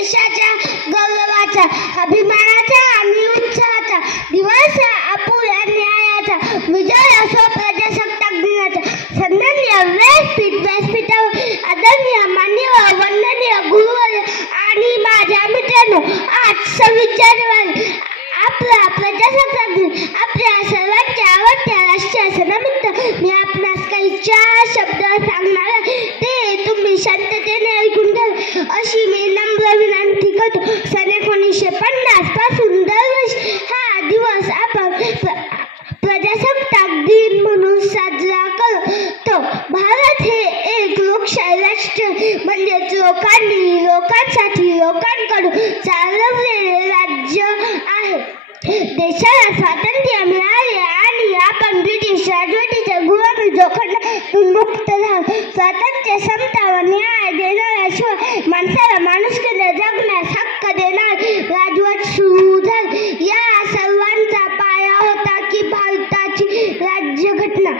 देशाच्या गौरवाचा, अभिमानाचा आणि उत्साहाचा दिवस, अपुऱ्या न्यायाचा विजय असो प्रजासत्ताक दिनाचा. सन्माननीय व्यासपीठावर आदरणीय मान्यवर वंदनीय गुरुवर आणि माझ्या मित्रांनो, आज 26 जानेवारी आपला प्रजासत्ताक दिन, आपल्या सर्वांच्या आवडत्या राष्ट्रीय सणानिमित्त मी आपणास काही 4 शब्द सांगणार आहे. ते तुम्ही शांततेने ऐकून घ्यावे अशी मी नम्र विनंती करतो. सन 1950 पासून दरवर्षी हा दिवस आपण प्रजासत्ताक दिन म्हणून साजरा करतो. भारत हे एक लोकशाही राष्ट्र म्हणजेच लोकांनी, लोकांसाठी, लोकांकडून चालवलेले राज्य आहे. देशाला स्वातंत्र्य मिळाले आणि आपण ब्रिटिश राजवटीच्या गुलामी जोखडातून मुक्त झालो. स्वातंत्र्य, समता व न्याय देणाऱ्याशिवाय माणसाला माणुसकीने जगण्यास हक्क देणारी राजवट सुरू झाली. या सर्वांचा पाया होता की भारताची राज्यघटना.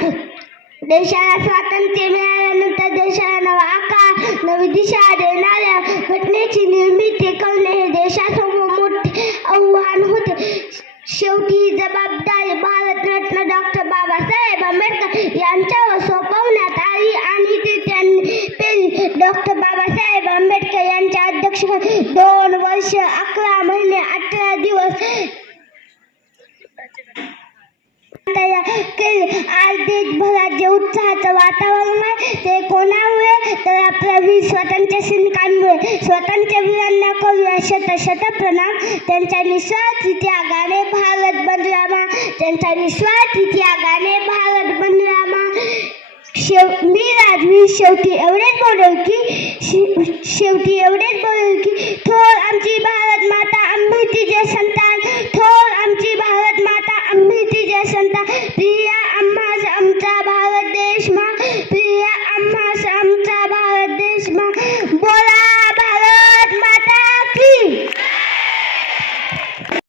देशाला स्वातंत्र्य मिळाल्यानंतर देशाला नवा आकार, नवी दिशा देणाऱ्या घटनेची निर्मिती करणे हे देशासमोर मोठे आव्हान होते. शेवटी ही जबाबदारी भारतरत्न डॉक्टर बाबासाहेब आंबेडकर यांच्यावर सोपवण्यात आली आणि ती त्यांनी पेलली. डॉक्टर बाबासाहेब आंबेडकर यांच्या अध्यक्षतेखाली 2 वर्ष 11 महिने 18 दिवस आज देशभरात जे उत्साहाचं वातावरण आहे ते कोणामुळे, तर आपल्या वीर स्वातंत्र्य सैनिकांमुळे. स्वातंत्र्यवीरांना करूया शत शत प्रणाम. त्यांच्या निस्वार्थी त्यागाने भारत बनला मा, त्यांच्या निस्वार्थी त्यागाने भारत बनला मा. मी राजवीर शेवटी एवढेच बोलेल की थोर आमची भारत माता आम्ही तिचे संतान, थोर आमची भारत माता आम्ही तिचे संतान. प्रिय आम्हास आमचा भारत देश मा, प्रिय आम्हास आमचा भारत देश मा. बोला